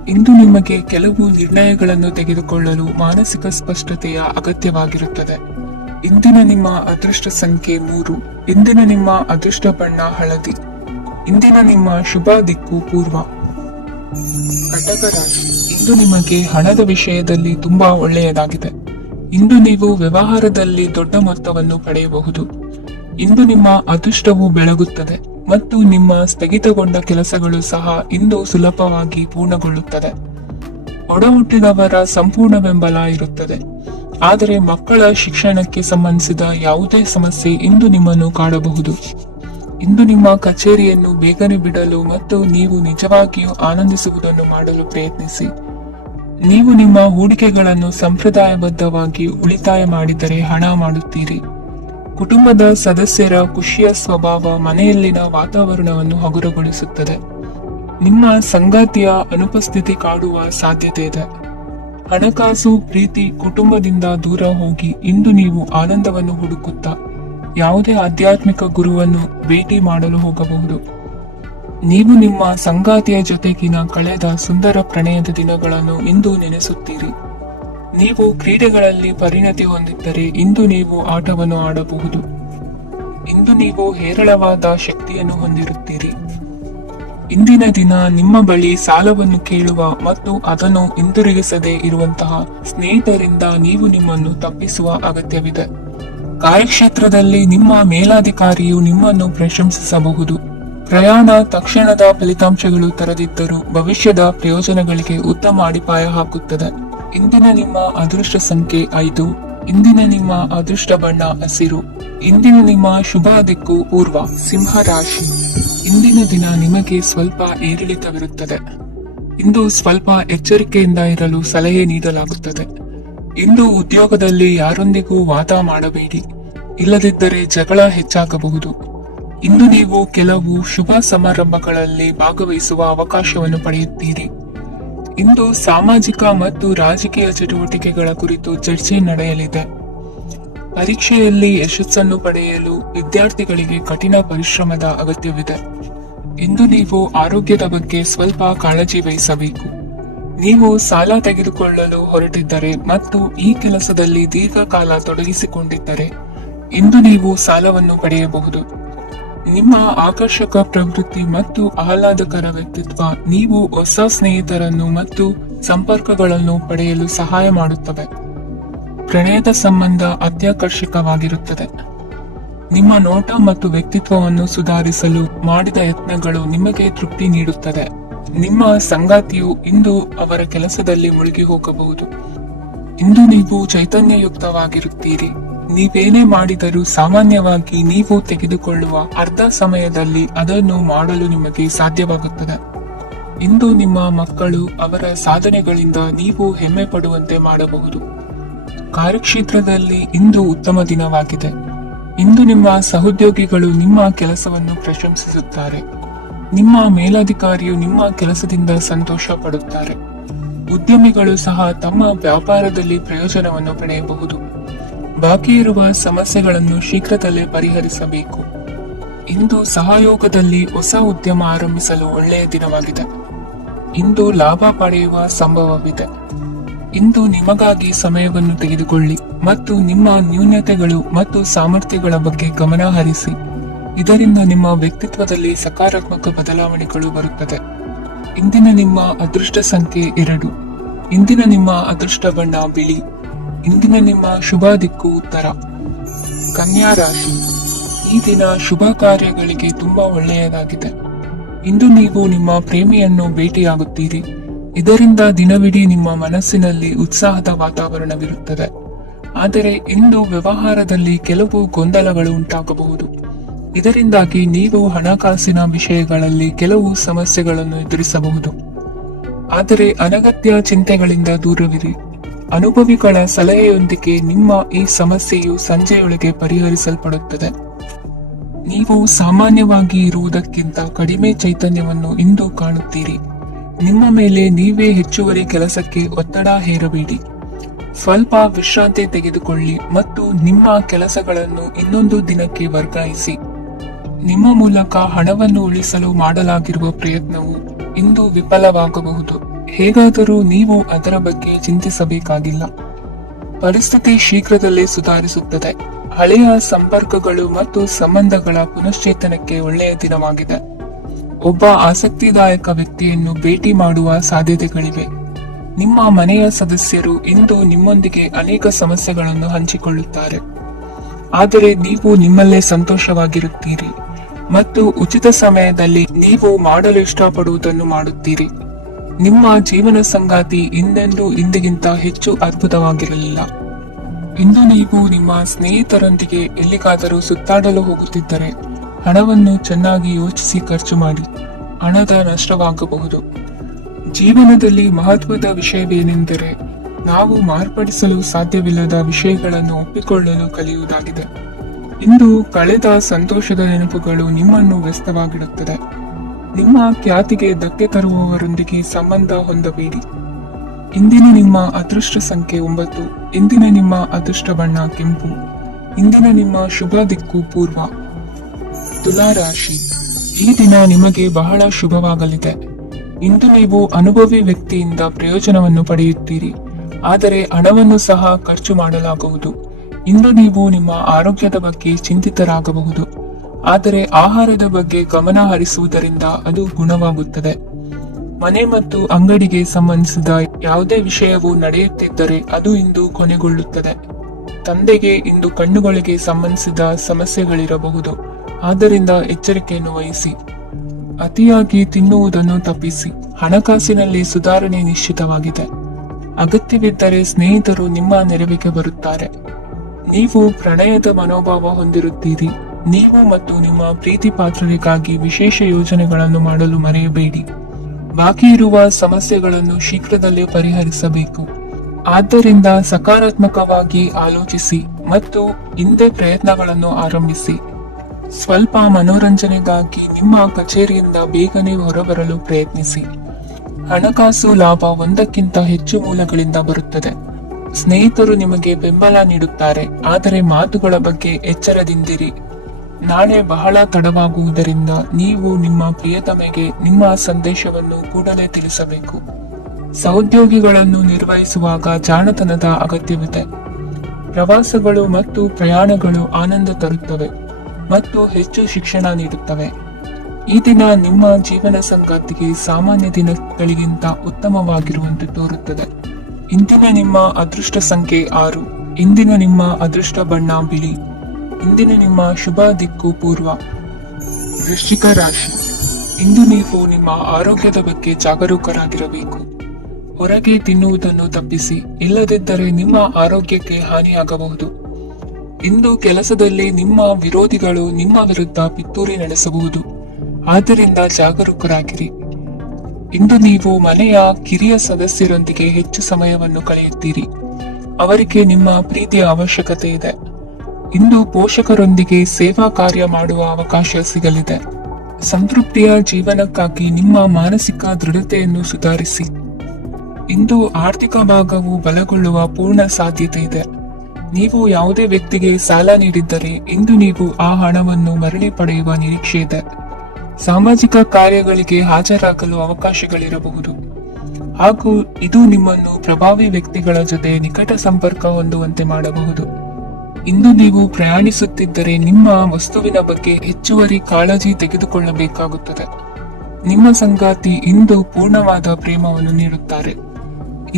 ಇಂದು ನಿಮಗೆ ಕೆಲವು ನಿರ್ಣಯಗಳನ್ನು ತೆಗೆದುಕೊಳ್ಳಲು ಮಾನಸಿಕ ಸ್ಪಷ್ಟತೆಯ ಅಗತ್ಯವಾಗಿರುತ್ತದೆ. ಇಂದಿನ ನಿಮ್ಮ ಅದೃಷ್ಟ ಸಂಖ್ಯೆ 3. ಇಂದಿನ ನಿಮ್ಮ ಅದೃಷ್ಟ ಬಣ್ಣ ಹಳದಿ. ಇಂದಿನ ನಿಮ್ಮ ಶುಭ ದಿಕ್ಕು ಪೂರ್ವ. ಕಟಕ ರಾಶಿ. ಇಂದು ನಿಮಗೆ ಹಣದ ವಿಷಯದಲ್ಲಿ ತುಂಬಾ ಒಳ್ಳೆಯದಾಗಿದೆ. ಇಂದು ನೀವು ವ್ಯವಹಾರದಲ್ಲಿ ದೊಡ್ಡ ಮೊತ್ತವನ್ನು ಪಡೆಯಬಹುದು. ಇಂದು ನಿಮ್ಮ ಅದೃಷ್ಟವು ಬೆಳಗುತ್ತದೆ ಮತ್ತು ನಿಮ್ಮ ಸ್ಥಗಿತಗೊಂಡ ಕೆಲಸಗಳು ಸಹ ಇಂದು ಸುಲಭವಾಗಿ ಪೂರ್ಣಗೊಳ್ಳುತ್ತದೆ. ಒಡಹುಟ್ಟಿದವರ ಸಂಪೂರ್ಣ ಬೆಂಬಲ ಇರುತ್ತದೆ. ಆದರೆ ಮಕ್ಕಳ ಶಿಕ್ಷಣಕ್ಕೆ ಸಂಬಂಧಿಸಿದ ಯಾವುದೇ ಸಮಸ್ಯೆ ಇಂದು ನಿಮ್ಮನ್ನು ಕಾಡಬಹುದು. ಇಂದು ನಿಮ್ಮ ಕಚೇರಿಯನ್ನು ಬೇಗನೆ ಬಿಡಲು ಮತ್ತು ನೀವು ನಿಜವಾಗಿಯೂ ಆನಂದಿಸುವುದನ್ನು ಮಾಡಲು ಪ್ರಯತ್ನಿಸಿ. ನೀವು ನಿಮ್ಮ ಹೂಡಿಕೆಗಳನ್ನು ಸಂಪ್ರದಾಯಬದ್ಧವಾಗಿ ಉಳಿತಾಯ ಮಾಡಿದರೆ ಹಣ ಮಾಡುತ್ತೀರಿ. ಕುಟುಂಬದ ಸದಸ್ಯರ ಖುಷಿಯ ಸ್ವಭಾವ ಮನೆಯಲ್ಲಿನ ವಾತಾವರಣವನ್ನು ಹಗುರಗೊಳಿಸುತ್ತದೆ. ನಿಮ್ಮ ಸಂಗಾತಿಯ ಅನುಪಸ್ಥಿತಿ ಕಾಡುವ ಸಾಧ್ಯತೆ ಇದೆ. ಹಣಕಾಸು, ಪ್ರೀತಿ, ಕುಟುಂಬದಿಂದ ದೂರ ಹೋಗಿ ಇಂದು ನೀವು ಆನಂದವನ್ನು ಹುಡುಕುತ್ತಾ ಯಾವುದೇ ಆಧ್ಯಾತ್ಮಿಕ ಗುರುವನ್ನು ಭೇಟಿ ಮಾಡಲು ಹೋಗಬಹುದು. ನೀವು ನಿಮ್ಮ ಸಂಗಾತಿಯ ಜೊತೆಗಿನ ಕಳೆದ ಸುಂದರ ಪ್ರಣಯದ ದಿನಗಳನ್ನು ಇಂದು ನೆನೆಸುತ್ತೀರಿ. ನೀವು ಕ್ರೀಡೆಗಳಲ್ಲಿ ಪರಿಣತಿ ಹೊಂದಿದ್ದರೆ ಇಂದು ನೀವು ಆಟವನ್ನು ಆಡಬಹುದು. ಇಂದು ನೀವು ಹೇರಳವಾದ ಶಕ್ತಿಯನ್ನು ಹೊಂದಿರುತ್ತೀರಿ. ಇಂದಿನ ದಿನ ನಿಮ್ಮ ಬಳಿ ಸಾಲವನ್ನು ಕೇಳುವ ಮತ್ತು ಅದನ್ನು ಹಿಂದಿರುಗಿಸದೇ ಇರುವಂತಹ ಸ್ನೇಹಿತರಿಂದ ನೀವು ನಿಮ್ಮನ್ನು ತಪ್ಪಿಸುವ ಅಗತ್ಯವಿದೆ. ಕಾರ್ಯಕ್ಷೇತ್ರದಲ್ಲಿ ನಿಮ್ಮ ಮೇಲಾಧಿಕಾರಿಯು ನಿಮ್ಮನ್ನು ಪ್ರಶಂಸಿಸಬಹುದು. ಪ್ರಯಾಣ ತಕ್ಷಣದ ಫಲಿತಾಂಶಗಳು ತರದಿದ್ದರೂ ಭವಿಷ್ಯದ ಪ್ರಯೋಜನಗಳಿಗೆ ಉತ್ತಮ ಅಡಿಪಾಯ ಹಾಕುತ್ತದೆ. ಇಂದಿನ ನಿಮ್ಮ ಅದೃಷ್ಟ ಸಂಖ್ಯೆ 5. ಇಂದಿನ ನಿಮ್ಮ ಅದೃಷ್ಟ ಬಣ್ಣ ಹಸಿರು. ಇಂದಿನ ನಿಮ್ಮ ಶುಭ ದಿಕ್ಕು ಪೂರ್ವ. ಸಿಂಹ ರಾಶಿ. ಇಂದಿನ ದಿನ ನಿಮಗೆ ಸ್ವಲ್ಪ ಏರಿಳಿತವಿರುತ್ತದೆ. ಇಂದು ಸ್ವಲ್ಪ ಎಚ್ಚರಿಕೆಯಿಂದ ಇರಲು ಸಲಹೆ ನೀಡಲಾಗುತ್ತದೆ. ಇಂದು ಉದ್ಯೋಗದಲ್ಲಿ ಯಾರೊಂದಿಗೂ ವಾದ ಮಾಡಬೇಡಿ, ಇಲ್ಲದಿದ್ದರೆ ಜಗಳ ಹೆಚ್ಚಾಗಬಹುದು. ಇಂದು ನೀವು ಕೆಲವು ಶುಭ ಸಮಾರಂಭಗಳಲ್ಲಿ ಭಾಗವಹಿಸುವ ಅವಕಾಶವನ್ನು ಪಡೆಯುತ್ತೀರಿ. ಇಂದು ಸಾಮಾಜಿಕ ಮತ್ತು ರಾಜಕೀಯ ಚಟುವಟಿಕೆಗಳ ಕುರಿತು ಚರ್ಚೆ ನಡೆಯಲಿದೆ. ಪರೀಕ್ಷೆಯಲ್ಲಿ ಯಶಸ್ಸನ್ನು ಪಡೆಯಲು ವಿದ್ಯಾರ್ಥಿಗಳಿಗೆ ಕಠಿಣ ಪರಿಶ್ರಮದ ಅಗತ್ಯವಿದೆ. ಇಂದು ನೀವು ಆರೋಗ್ಯದ ಬಗ್ಗೆ ಸ್ವಲ್ಪ ಕಾಳಜಿ ವಹಿಸಬೇಕು. ನೀವು ಸಾಲ ತೆಗೆದುಕೊಳ್ಳಲು ಹೊರಟಿದ್ದರೆ ಮತ್ತು ಈ ಕೆಲಸದಲ್ಲಿ ದೀರ್ಘಕಾಲ ತೊಡಗಿಸಿಕೊಂಡಿದ್ದರೆ ಇಂದು ನೀವು ಸಾಲವನ್ನು ಪಡೆಯಬಹುದು. ನಿಮ್ಮ ಆಕರ್ಷಕ ಪ್ರವೃತ್ತಿ ಮತ್ತು ಆಹ್ಲಾದಕರ ವ್ಯಕ್ತಿತ್ವ ನೀವು ಹೊಸ ಸ್ನೇಹಿತರನ್ನು ಮತ್ತು ಸಂಪರ್ಕಗಳನ್ನು ಪಡೆಯಲು ಸಹಾಯ ಮಾಡುತ್ತವೆ. ಪ್ರಣಯದ ಸಂಬಂಧ ಅತ್ಯಾಕರ್ಷಕವಾಗಿರುತ್ತದೆ. ನಿಮ್ಮ ನೋಟ ಮತ್ತು ವ್ಯಕ್ತಿತ್ವವನ್ನು ಸುಧಾರಿಸಲು ಮಾಡಿದ ಯತ್ನಗಳು ನಿಮಗೆ ತೃಪ್ತಿ ನೀಡುತ್ತದೆ. ನಿಮ್ಮ ಸಂಗಾತಿಯು ಇಂದು ಅವರ ಕೆಲಸದಲ್ಲಿ ಮುಳುಗಿ ಹೋಗಬಹುದು. ಇಂದು ನೀವು ಚೈತನ್ಯಯುಕ್ತವಾಗಿರುತ್ತೀರಿ. ನೀವೇನೇ ಮಾಡಿದರೂ ಸಾಮಾನ್ಯವಾಗಿ ನೀವು ತೆಗೆದುಕೊಳ್ಳುವ ಅರ್ಧ ಸಮಯದಲ್ಲಿ ಅದನ್ನು ಮಾಡಲು ನಿಮಗೆ ಸಾಧ್ಯವಾಗುತ್ತದೆ. ಇಂದು ನಿಮ್ಮ ಮಕ್ಕಳು ಅವರ ಸಾಧನೆಗಳಿಂದ ನೀವು ಹೆಮ್ಮೆ ಪಡುವಂತೆ ಮಾಡಬಹುದು. ಕಾರ್ಯಕ್ಷೇತ್ರದಲ್ಲಿ ಇಂದು ಉತ್ತಮ ದಿನವಾಗಿದೆ. ಇಂದು ನಿಮ್ಮ ಸಹೋದ್ಯೋಗಿಗಳು ನಿಮ್ಮ ಕೆಲಸವನ್ನು ಪ್ರಶಂಸಿಸುತ್ತಾರೆ. ನಿಮ್ಮ ಮೇಲಧಿಕಾರಿಯು ನಿಮ್ಮ ಕೆಲಸದಿಂದ ಸಂತೋಷ ಪಡುತ್ತಾರೆ. ಉದ್ಯಮಿಗಳು ಸಹ ತಮ್ಮ ವ್ಯಾಪಾರದಲ್ಲಿ ಪ್ರಯೋಜನವನ್ನು ಪಡೆಯಬಹುದು. ಬಾಕಿ ಇರುವ ಸಮಸ್ಯೆಗಳನ್ನು ಶೀಘ್ರದಲ್ಲೇ ಪರಿಹರಿಸಬೇಕು. ಇಂದು ಸಹಯೋಗದಲ್ಲಿ ಹೊಸ ಉದ್ಯಮ ಆರಂಭಿಸಲು ಒಳ್ಳೆಯ ದಿನವಾಗಿದೆ. ಇಂದು ಲಾಭ ಪಡೆಯುವ ಸಂಭವವಿದೆ. ಇಂದು ನಿಮಗಾಗಿ ಸಮಯವನ್ನು ತೆಗೆದುಕೊಳ್ಳಿ ಮತ್ತು ನಿಮ್ಮ ನ್ಯೂನತೆಗಳು ಮತ್ತು ಸಾಮರ್ಥ್ಯಗಳ ಬಗ್ಗೆ ಗಮನ ಹರಿಸಿ. ಇದರಿಂದ ನಿಮ್ಮ ವ್ಯಕ್ತಿತ್ವದಲ್ಲಿ ಸಕಾರಾತ್ಮಕ ಬದಲಾವಣೆಗಳು ಬರುತ್ತದೆ. ಇಂದಿನ ನಿಮ್ಮ ಅದೃಷ್ಟ ಸಂಖ್ಯೆ 2. ಇಂದಿನ ನಿಮ್ಮ ಅದೃಷ್ಟ ಬಣ್ಣ ಬಿಳಿ. ಇಂದಿನ ನಿಮ್ಮ ಶುಭ ದಿಕ್ಕು ಉತ್ತರ. ಕನ್ಯಾ ರಾಶಿ. ಈ ದಿನ ಶುಭ ಕಾರ್ಯಗಳಿಗೆ ತುಂಬಾ ಒಳ್ಳೆಯದಾಗಿದೆ. ಇಂದು ನೀವು ನಿಮ್ಮ ಪ್ರೇಮಿಯನ್ನು ಭೇಟಿಯಾಗುತ್ತೀರಿ. ಇದರಿಂದ ದಿನವಿಡೀ ನಿಮ್ಮ ಮನಸ್ಸಿನಲ್ಲಿ ಉತ್ಸಾಹದ ವಾತಾವರಣವಿರುತ್ತದೆ. ಆದರೆ ಇಂದು ವ್ಯವಹಾರದಲ್ಲಿ ಕೆಲವು ಗೊಂದಲಗಳು ಉಂಟಾಗಬಹುದು. ಇದರಿಂದಾಗಿ ನೀವು ಹಣಕಾಸಿನ ವಿಷಯಗಳಲ್ಲಿ ಕೆಲವು ಸಮಸ್ಯೆಗಳನ್ನು ಎದುರಿಸಬಹುದು. ಆದರೆ ಅನಗತ್ಯ ಚಿಂತೆಗಳಿಂದ ದೂರವಿರಿ. ಅನುಭವಿಗಳ ಸಲಹೆಯೊಂದಿಗೆ ನಿಮ್ಮ ಈ ಸಮಸ್ಯೆಯು ಸಂಜೆಯೊಳಗೆ ಪರಿಹರಿಸಲ್ಪಡುತ್ತದೆ. ನೀವು ಸಾಮಾನ್ಯವಾಗಿ ಇರುವುದಕ್ಕಿಂತ ಕಡಿಮೆ ಚೈತನ್ಯವನ್ನು ಇಂದು ಕಾಣುತ್ತೀರಿ. ನಿಮ್ಮ ಮೇಲೆ ನೀವೇ ಹೆಚ್ಚುವರಿ ಕೆಲಸಕ್ಕೆ ಒತ್ತಡ ಹೇರಬೇಡಿ. ಸ್ವಲ್ಪ ವಿಶ್ರಾಂತಿ ತೆಗೆದುಕೊಳ್ಳಿ ಮತ್ತು ನಿಮ್ಮ ಕೆಲಸಗಳನ್ನು ಇನ್ನೊಂದು ದಿನಕ್ಕೆ ವರ್ಗಾಯಿಸಿ. ನಿಮ್ಮ ಮೂಲಕ ಹಣವನ್ನು ಉಳಿಸಲು ಮಾಡಲಾಗಿರುವ ಪ್ರಯತ್ನವು ಇಂದು ವಿಫಲವಾಗಬಹುದು. ಹೇಗಾದರೂ ನೀವು ಅದರ ಬಗ್ಗೆ ಚಿಂತಿಸಬೇಕಾಗಿಲ್ಲ. ಪರಿಸ್ಥಿತಿ ಶೀಘ್ರದಲ್ಲೇ ಸುಧಾರಿಸುತ್ತದೆ. ಹಳೆಯ ಸಂಪರ್ಕಗಳು ಮತ್ತು ಸಂಬಂಧಗಳ ಪುನಶ್ಚೇತನಕ್ಕೆ ಒಳ್ಳೆಯ ದಿನವಾಗಿದೆ. ಒಬ್ಬ ಆಸಕ್ತಿದಾಯಕ ವ್ಯಕ್ತಿಯನ್ನು ಭೇಟಿ ಮಾಡುವ ಸಾಧ್ಯತೆಗಳಿವೆ. ನಿಮ್ಮ ಮನೆಯ ಸದಸ್ಯರು ಇಂದು ನಿಮ್ಮೊಂದಿಗೆ ಅನೇಕ ಸಮಸ್ಯೆಗಳನ್ನು ಹಂಚಿಕೊಳ್ಳುತ್ತಾರೆ. ಆದರೆ ನೀವು ನಿಮ್ಮಲ್ಲೇ ಸಂತೋಷವಾಗಿರುತ್ತೀರಿ ಮತ್ತು ಉಚಿತ ಸಮಯದಲ್ಲಿ ನೀವು ಮಾಡಲು ಇಷ್ಟಪಡುವುದನ್ನು ಮಾಡುತ್ತೀರಿ. ನಿಮ್ಮ ಜೀವನ ಸಂಗಾತಿ ಇಂದೆಂದೂ ಇಂದಿಗಿಂತ ಹೆಚ್ಚು ಅದ್ಭುತವಾಗಿರಲಿಲ್ಲ. ಇಂದು ನೀವು ನಿಮ್ಮ ಸ್ನೇಹಿತರೊಂದಿಗೆ ಎಲ್ಲಿಗಾದರೂ ಸುತ್ತಾಡಲು ಹೋಗುತ್ತಿದ್ದರೆ ಹಣವನ್ನು ಚೆನ್ನಾಗಿ ಯೋಚಿಸಿ ಖರ್ಚು ಮಾಡಿ. ಹಣದ ನಷ್ಟವಾಗಬಹುದು. ಜೀವನದಲ್ಲಿ ಮಹತ್ವದ ವಿಷಯವೇನೆಂದರೆ ನಾವು ಮಾರ್ಪಡಿಸಲು ಸಾಧ್ಯವಿಲ್ಲದ ವಿಷಯಗಳನ್ನು ಒಪ್ಪಿಕೊಳ್ಳಲು ಕಲಿಯುವುದಾಗಿದೆ. ಇಂದು ಕಳೆದ ಸಂತೋಷದ ನೆನಪುಗಳು ನಿಮ್ಮನ್ನು ವ್ಯಸ್ತವಾಗಿಡುತ್ತದೆ. ನಿಮ್ಮ ಖ್ಯಾತಿಗೆ ಧಕ್ಕೆ ತರುವವರೊಂದಿಗೆ ಸಂಬಂಧ ಹೊಂದಬೇಡಿ. ಇಂದಿನ ನಿಮ್ಮ ಅದೃಷ್ಟ ಸಂಖ್ಯೆ 9. ಇಂದಿನ ನಿಮ್ಮ ಅದೃಷ್ಟ ಬಣ್ಣ ಕೆಂಪು. ಇಂದಿನ ನಿಮ್ಮ ಶುಭ ದಿಕ್ಕು ಪೂರ್ವ. ತುಲಾ ರಾಶಿ. ಈ ದಿನ ನಿಮಗೆ ಬಹಳ ಶುಭವಾಗಲಿದೆ. ಇಂದು ನೀವು ಅನುಭವಿ ವ್ಯಕ್ತಿಯಿಂದ ಪ್ರಯೋಜನವನ್ನು ಪಡೆಯುತ್ತೀರಿ, ಆದರೆ ಹಣವನ್ನು ಸಹ ಖರ್ಚು ಮಾಡಲಾಗುವುದು. ಇಂದು ನೀವು ನಿಮ್ಮ ಆರೋಗ್ಯದ ಬಗ್ಗೆ ಚಿಂತಿತರಾಗಬಹುದು, ಆದರೆ ಆಹಾರದ ಬಗ್ಗೆ ಗಮನ ಹರಿಸುವುದರಿಂದ ಅದು ಗುಣವಾಗುತ್ತದೆ. ಮನೆ ಮತ್ತು ಅಂಗಡಿಗೆ ಸಂಬಂಧಿಸಿದ ಯಾವುದೇ ವಿಷಯವು ನಡೆಯುತ್ತಿದ್ದರೆ ಅದು ಇಂದು ಕೊನೆಗೊಳ್ಳುತ್ತದೆ. ತಂದೆಗೆ ಇಂದು ಕಣ್ಣುಗಳಿಗೆ ಸಂಬಂಧಿಸಿದ ಸಮಸ್ಯೆಗಳಿರಬಹುದು, ಆದ್ದರಿಂದ ಎಚ್ಚರಿಕೆಯನ್ನು ವಹಿಸಿ. ಅತಿಯಾಗಿ ತಿನ್ನುವುದನ್ನು ತಪ್ಪಿಸಿ. ಹಣಕಾಸಿನಲ್ಲಿ ಸುಧಾರಣೆ ನಿಶ್ಚಿತವಾಗಿದೆ. ಅಗತ್ಯವಿದ್ದರೆ ಸ್ನೇಹಿತರು ನಿಮ್ಮ ನೆರವಿಗೆ ಬರುತ್ತಾರೆ. ನೀವು ಪ್ರಣಯದ ಮನೋಭಾವ ಹೊಂದಿರುತ್ತೀರಿ. ನೀವು ಮತ್ತು ನಿಮ್ಮ ಪ್ರೀತಿ ಪಾತ್ರರಿಗಾಗಿ ವಿಶೇಷ ಯೋಜನೆಗಳನ್ನು ಮಾಡಲು ಮರೆಯಬೇಡಿ. ಬಾಕಿ ಇರುವ ಸಮಸ್ಯೆಗಳನ್ನು ಶೀಘ್ರದಲ್ಲೇ ಪರಿಹರಿಸಬೇಕು. ಆದ್ದರಿಂದ ಸಕಾರಾತ್ಮಕವಾಗಿ ಆಲೋಚಿಸಿ ಮತ್ತು ಹಿಂದೆ ಪ್ರಯತ್ನಗಳನ್ನು ಆರಂಭಿಸಿ. ಸ್ವಲ್ಪ ಮನೋರಂಜನೆಗಾಗಿ ನಿಮ್ಮ ಕಚೇರಿಯಿಂದ ಬೇಗನೆ ಹೊರಬರಲು ಪ್ರಯತ್ನಿಸಿ. ಹಣಕಾಸು ಲಾಭ ಒಂದಕ್ಕಿಂತ ಹೆಚ್ಚು ಮೂಲಗಳಿಂದ ಬರುತ್ತದೆ. ಸ್ನೇಹಿತರು ನಿಮಗೆ ಬೆಂಬಲ ನೀಡುತ್ತಾರೆ, ಆದರೆ ಮಾತುಗಳ ಬಗ್ಗೆ ಎಚ್ಚರದಿಂದಿರಿ. ನಾಳೆ ಬಹಳ ತಡವಾಗುವುದರಿಂದ ನೀವು ನಿಮ್ಮ ಪ್ರಿಯತಮೆಗೆ ನಿಮ್ಮ ಸಂದೇಶವನ್ನು ಕೂಡಲೇ ತಿಳಿಸಬೇಕು. ಸಹೋದ್ಯೋಗಿಗಳನ್ನು ನಿರ್ವಹಿಸುವಾಗ ಜಾಣತನದ ಅಗತ್ಯವಿದೆ. ಪ್ರವಾಸಗಳು ಮತ್ತು ಪ್ರಯಾಣಗಳು ಆನಂದ ತರುತ್ತವೆ ಮತ್ತು ಹೆಚ್ಚು ಶಿಕ್ಷಣ ನೀಡುತ್ತವೆ. ಈ ದಿನ ನಿಮ್ಮ ಜೀವನ ಸಂಗಾತಿಗೆ ಸಾಮಾನ್ಯ ದಿನಗಳಿಗಿಂತ ಉತ್ತಮವಾಗಿರುವಂತೆ ತೋರುತ್ತದೆ. ಇಂದಿನ ನಿಮ್ಮ ಅದೃಷ್ಟ ಸಂಖ್ಯೆ 6. ಇಂದಿನ ನಿಮ್ಮ ಅದೃಷ್ಟ ಬಣ್ಣ ಬಿಳಿ. ಇಂದಿನ ನಿಮ್ಮ ಶುಭ ದಿಕ್ಕು ಪೂರ್ವ. ವೃಶ್ಚಿಕ ರಾಶಿ. ಇಂದು ನೀವು ನಿಮ್ಮ ಆರೋಗ್ಯದ ಬಗ್ಗೆ ಜಾಗರೂಕರಾಗಿರಬೇಕು. ಹೊರಗೆ ತಿನ್ನುವುದನ್ನು ತಪ್ಪಿಸಿ, ಇಲ್ಲದಿದ್ದರೆ ನಿಮ್ಮ ಆರೋಗ್ಯಕ್ಕೆ ಹಾನಿಯಾಗಬಹುದು. ಇಂದು ಕೆಲಸದಲ್ಲಿ ನಿಮ್ಮ ವಿರೋಧಿಗಳು ನಿಮ್ಮ ವಿರುದ್ಧ ಪಿತೂರಿ ನಡೆಸಬಹುದು, ಆದ್ದರಿಂದ ಜಾಗರೂಕರಾಗಿರಿ. ಇಂದು ನೀವು ಮನೆಯ ಕಿರಿಯ ಸದಸ್ಯರೊಂದಿಗೆ ಹೆಚ್ಚು ಸಮಯವನ್ನು ಕಳೆಯುತ್ತೀರಿ. ಅವರಿಗೆ ನಿಮ್ಮ ಪ್ರೀತಿಯ ಅವಶ್ಯಕತೆ ಇದೆ. ಇಂದು ಪೋಷಕರೊಂದಿಗೆ ಸೇವಾ ಕಾರ್ಯ ಮಾಡುವ ಅವಕಾಶ ಸಿಗಲಿದೆ. ಸಂತೃಪ್ತಿಯ ಜೀವನಕ್ಕಾಗಿ ನಿಮ್ಮ ಮಾನಸಿಕ ದೃಢತೆಯನ್ನು ಸುಧಾರಿಸಿ. ಇಂದು ಆರ್ಥಿಕ ಭಾಗವು ಬಲಗೊಳ್ಳುವ ಪೂರ್ಣ ಸಾಧ್ಯತೆ ಇದೆ. ನೀವು ಯಾವುದೇ ವ್ಯಕ್ತಿಗೆ ಸಾಲ ನೀಡಿದ್ದರೆ ಇಂದು ನೀವು ಆ ಹಣವನ್ನು ಮರಳಿ ಪಡೆಯುವ ನಿರೀಕ್ಷೆ ಇದೆ. ಸಾಮಾಜಿಕ ಕಾರ್ಯಗಳಿಗೆ ಹಾಜರಾಗಲು ಅವಕಾಶಗಳಿರಬಹುದು ಹಾಗೂ ಇದು ನಿಮ್ಮನ್ನು ಪ್ರಭಾವಿ ವ್ಯಕ್ತಿಗಳ ಜೊತೆ ನಿಕಟ ಸಂಪರ್ಕ ಹೊಂದುವಂತೆ ಮಾಡಬಹುದು. ಇಂದು ನೀವು ಪ್ರಯಾಣಿಸುತ್ತಿದ್ದರೆ ನಿಮ್ಮ ವಸ್ತುವಿನ ಬಗ್ಗೆ ಹೆಚ್ಚುವರಿ ಕಾಳಜಿ ತೆಗೆದುಕೊಳ್ಳಬೇಕಾಗುತ್ತದೆ. ನಿಮ್ಮ ಸಂಗಾತಿ ಇಂದು ಪೂರ್ಣವಾದ ಪ್ರೇಮವನ್ನು ನೀಡುತ್ತಾರೆ.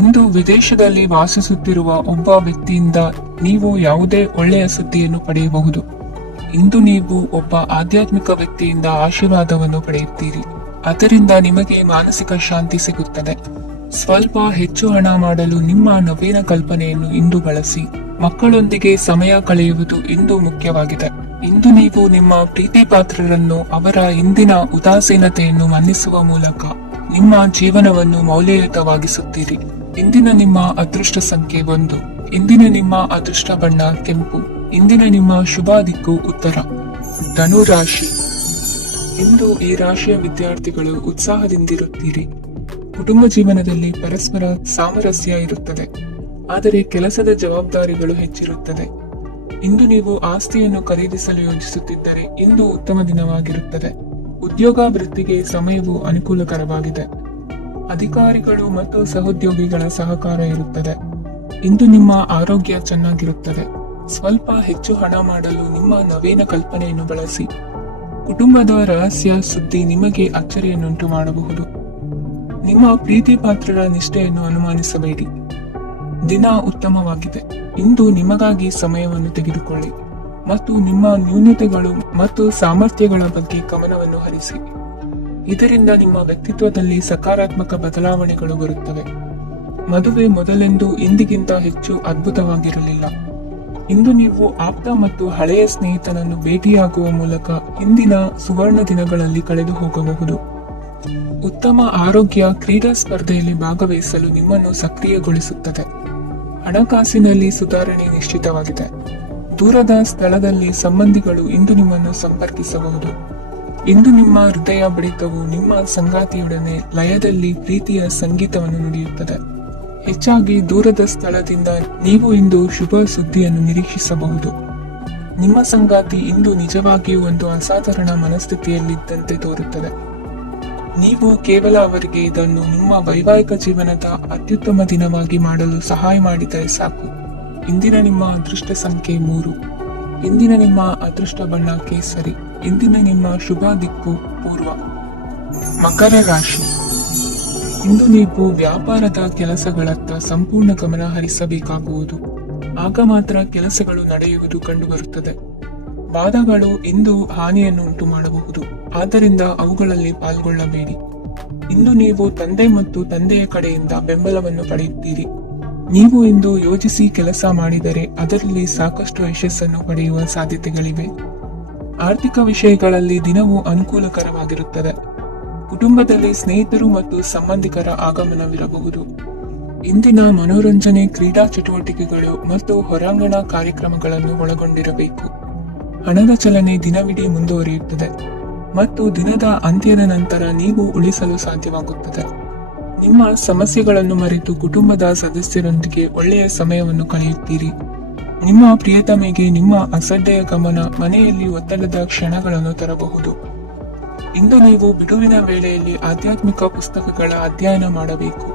ಇಂದು ವಿದೇಶದಲ್ಲಿ ವಾಸಿಸುತ್ತಿರುವ ಒಬ್ಬ ವ್ಯಕ್ತಿಯಿಂದ ನೀವು ಯಾವುದೇ ಒಳ್ಳೆಯ ಸುದ್ದಿಯನ್ನು ಪಡೆಯಬಹುದು. ಇಂದು ನೀವು ಒಬ್ಬ ಆಧ್ಯಾತ್ಮಿಕ ವ್ಯಕ್ತಿಯಿಂದ ಆಶೀರ್ವಾದವನ್ನು ಪಡೆಯುತ್ತೀರಿ. ಅದರಿಂದ ನಿಮಗೆ ಮಾನಸಿಕ ಶಾಂತಿ ಸಿಗುತ್ತದೆ. ಸ್ವಲ್ಪ ಹೆಚ್ಚು ಹಣ ಮಾಡಲು ನಿಮ್ಮ ನವೀನ ಕಲ್ಪನೆಯನ್ನು ಇಂದು ಬಳಸಿ. ಮಕ್ಕಳೊಂದಿಗೆ ಸಮಯ ಕಳೆಯುವುದು ಇಂದು ಮುಖ್ಯವಾಗಿದೆ. ಇಂದು ನೀವು ನಿಮ್ಮ ಪ್ರೀತಿ ಪಾತ್ರರನ್ನು ಅವರ ಇಂದಿನ ಉದಾಸೀನತೆಯನ್ನು ಮನ್ನಿಸುವ ಮೂಲಕ ನಿಮ್ಮ ಜೀವನವನ್ನು ಮೌಲ್ಯಯುತವಾಗಿಸುತ್ತೀರಿ. ಇಂದಿನ ನಿಮ್ಮ ಅದೃಷ್ಟ ಸಂಖ್ಯೆ 1. ಇಂದಿನ ನಿಮ್ಮ ಅದೃಷ್ಟ ಬಣ್ಣ ಕೆಂಪು. ಇಂದಿನ ನಿಮ್ಮ ಶುಭ ದಿಕ್ಕು ಉತ್ತರ. ಧನು ರಾಶಿ. ಇಂದು ಈ ರಾಶಿಯ ವಿದ್ಯಾರ್ಥಿಗಳು ಉತ್ಸಾಹದಿಂದಿರುತ್ತೀರಿ. ಕುಟುಂಬ ಜೀವನದಲ್ಲಿ ಪರಸ್ಪರ ಸಾಮರಸ್ಯ ಇರುತ್ತದೆ, ಆದರೆ ಕೆಲಸದ ಜವಾಬ್ದಾರಿಗಳು ಹೆಚ್ಚಿರುತ್ತದೆ. ಇಂದು ನೀವು ಆಸ್ತಿಯನ್ನು ಖರೀದಿಸಲು ಯೋಜಿಸುತ್ತಿದ್ದರೆ ಇಂದು ಉತ್ತಮ ದಿನವಾಗಿರುತ್ತದೆ. ಉದ್ಯೋಗ ವೃತ್ತಿಗೆ ಸಮಯವು ಅನುಕೂಲಕರವಾಗಿದೆ. ಅಧಿಕಾರಿಗಳು ಮತ್ತು ಸಹೋದ್ಯೋಗಿಗಳ ಸಹಕಾರ ಇರುತ್ತದೆ. ಇಂದು ನಿಮ್ಮ ಆರೋಗ್ಯ ಚೆನ್ನಾಗಿರುತ್ತದೆ. ಸ್ವಲ್ಪ ಹೆಚ್ಚು ಹಣ ಮಾಡಲು ನಿಮ್ಮ ನವೀನ ಕಲ್ಪನೆಯನ್ನು ಬಳಸಿ. ಕುಟುಂಬದ ರಹಸ್ಯ ಸುದ್ದಿ ನಿಮಗೆ ಅಚ್ಚರಿಯನ್ನುಂಟು ಮಾಡಬಹುದು. ನಿಮ್ಮ ಪ್ರೀತಿ ಪಾತ್ರರ ನಿಷ್ಠೆಯನ್ನು ಅನುಮಾನಿಸಬೇಡಿ. ದಿನ ಉತ್ತಮವಾಗಿದೆ. ಇಂದು ನಿಮಗಾಗಿ ಸಮಯವನ್ನು ತೆಗೆದುಕೊಳ್ಳಿ ಮತ್ತು ನಿಮ್ಮ ನ್ಯೂನತೆಗಳು ಮತ್ತು ಸಾಮರ್ಥ್ಯಗಳ ಬಗ್ಗೆ ಗಮನವನ್ನು ಹರಿಸಿ. ಇದರಿಂದ ನಿಮ್ಮ ವ್ಯಕ್ತಿತ್ವದಲ್ಲಿ ಸಕಾರಾತ್ಮಕ ಬದಲಾವಣೆಗಳು ಬರುತ್ತವೆ. ಮದುವೆ ಮೊದಲೆಂದು ಇಂದಿಗಿಂತ ಹೆಚ್ಚು ಅದ್ಭುತವಾಗಿರಲಿಲ್ಲ. ಇಂದು ನೀವು ಆಪ್ತ ಮತ್ತು ಹಳೆಯ ಸ್ನೇಹಿತನನ್ನು ಭೇಟಿಯಾಗುವ ಮೂಲಕ ಹಿಂದಿನ ಸುವರ್ಣ ದಿನಗಳಲ್ಲಿ ಕಳೆದು ಹೋಗಬಹುದು. ಉತ್ತಮ ಆರೋಗ್ಯ ಕ್ರೀಡಾ ಸ್ಪರ್ಧೆಯಲ್ಲಿ ಭಾಗವಹಿಸಲು ನಿಮ್ಮನ್ನು ಸಕ್ರಿಯಗೊಳಿಸುತ್ತದೆ. ಹಣಕಾಸಿನಲ್ಲಿ ಸುಧಾರಣೆ ನಿಶ್ಚಿತವಾಗಿದೆ. ದೂರದ ಸ್ಥಳದಲ್ಲಿ ಸಂಬಂಧಿಗಳು ಇಂದು ನಿಮ್ಮನ್ನು ಸಂಪರ್ಕಿಸಬಹುದು. ಇಂದು ನಿಮ್ಮ ಹೃದಯ ಬಡಿತವು ನಿಮ್ಮ ಸಂಗಾತಿಯೊಡನೆ ಲಯದಲ್ಲಿ ಪ್ರೀತಿಯ ಸಂಗೀತವನ್ನು ನುಡಿಯುತ್ತದೆ. ಹೆಚ್ಚಾಗಿ ದೂರದ ಸ್ಥಳದಿಂದ ನೀವು ಇಂದು ಶುಭ ಸುದ್ದಿಯನ್ನು ನಿರೀಕ್ಷಿಸಬಹುದು. ನಿಮ್ಮ ಸಂಗಾತಿ ಇಂದು ನಿಜವಾಗಿಯೂ ಒಂದು ಅಸಾಧಾರಣ ಮನಸ್ಥಿತಿಯಲ್ಲಿದ್ದಂತೆ ತೋರುತ್ತದೆ. ನೀವು ಕೇವಲ ಅವರಿಗೆ ಇದನ್ನು ನಿಮ್ಮ ವೈವಾಹಿಕ ಜೀವನದ ಅತ್ಯುತ್ತಮ ದಿನವಾಗಿ ಮಾಡಲು ಸಹಾಯ ಮಾಡಿದರೆ ಸಾಕು. ಇಂದಿನ ನಿಮ್ಮ ಅದೃಷ್ಟ ಸಂಖ್ಯೆ 3. ಇಂದಿನ ನಿಮ್ಮ ಅದೃಷ್ಟ ಬಣ್ಣ ಕೇಸರಿ. ಇಂದಿನ ನಿಮ್ಮ ಶುಭ ದಿಕ್ಕು ಪೂರ್ವ. ಮಕರ ರಾಶಿ. ಇಂದು ನೀವು ವ್ಯಾಪಾರದ ಕೆಲಸಗಳತ್ತ ಸಂಪೂರ್ಣ ಗಮನ ಹರಿಸಬೇಕಾಗುವುದು. ಆಗ ಮಾತ್ರ ಕೆಲಸಗಳು ನಡೆಯುವುದು ಕಂಡುಬರುತ್ತದೆ. ವಾದಗಳು ಇಂದು ಹಾನಿಯನ್ನು ಉಂಟು ಮಾಡಬಹುದು, ಆದ್ದರಿಂದ ಅವುಗಳಲ್ಲಿ ಪಾಲ್ಗೊಳ್ಳಬೇಡಿ. ಇಂದು ನೀವು ತಂದೆ ಮತ್ತು ತಂದೆಯ ಕಡೆಯಿಂದ ಬೆಂಬಲವನ್ನು ಪಡೆಯುತ್ತೀರಿ. ನೀವು ಇಂದು ಯೋಜಿಸಿ ಕೆಲಸ ಮಾಡಿದರೆ ಅದರಲ್ಲಿ ಸಾಕಷ್ಟು ಯಶಸ್ಸನ್ನು ಪಡೆಯುವ ಸಾಧ್ಯತೆಗಳಿವೆ. ಆರ್ಥಿಕ ವಿಷಯಗಳಲ್ಲಿ ದಿನವೂ ಅನುಕೂಲಕರವಾಗಿರುತ್ತದೆ. ಕುಟುಂಬದಲ್ಲಿ ಸ್ನೇಹಿತರು ಮತ್ತು ಸಂಬಂಧಿಕರ ಆಗಮನವಿರಬಹುದು. ಇಂದಿನ ಮನೋರಂಜನೆ ಕ್ರೀಡಾ ಚಟುವಟಿಕೆಗಳು ಮತ್ತು ಹೊರಾಂಗಣ ಕಾರ್ಯಕ್ರಮಗಳನ್ನು ಒಳಗೊಂಡಿರಬೇಕು. ಹಣದ ಚಲನೆ ದಿನವಿಡೀ ಮುಂದುವರಿಯುತ್ತದೆ ಮತ್ತು ದಿನದ ಅಂತ್ಯದ ನಂತರ ನೀವು ಉಳಿಸಲು ಸಾಧ್ಯವಾಗುತ್ತದೆ. ನಿಮ್ಮ ಸಮಸ್ಯೆಗಳನ್ನು ಮರೆತು ಕುಟುಂಬದ ಸದಸ್ಯರೊಂದಿಗೆ ಒಳ್ಳೆಯ ಸಮಯವನ್ನು ಕಳೆಯುತ್ತೀರಿ. ನಿಮ್ಮ ಪ್ರಿಯತಮೆಗೆ ನಿಮ್ಮ ಅಸಡ್ಡೆಯ ಗಮನ ಮನೆಯಲ್ಲಿ ಒತ್ತಡದ ಕ್ಷಣಗಳನ್ನು ತರಬಹುದು. ಇಂದು ನೀವು ಬಿಡುವಿನ ವೇಳೆಯಲ್ಲಿ ಆಧ್ಯಾತ್ಮಿಕ ಪುಸ್ತಕಗಳ ಅಧ್ಯಯನ ಮಾಡಬೇಕು.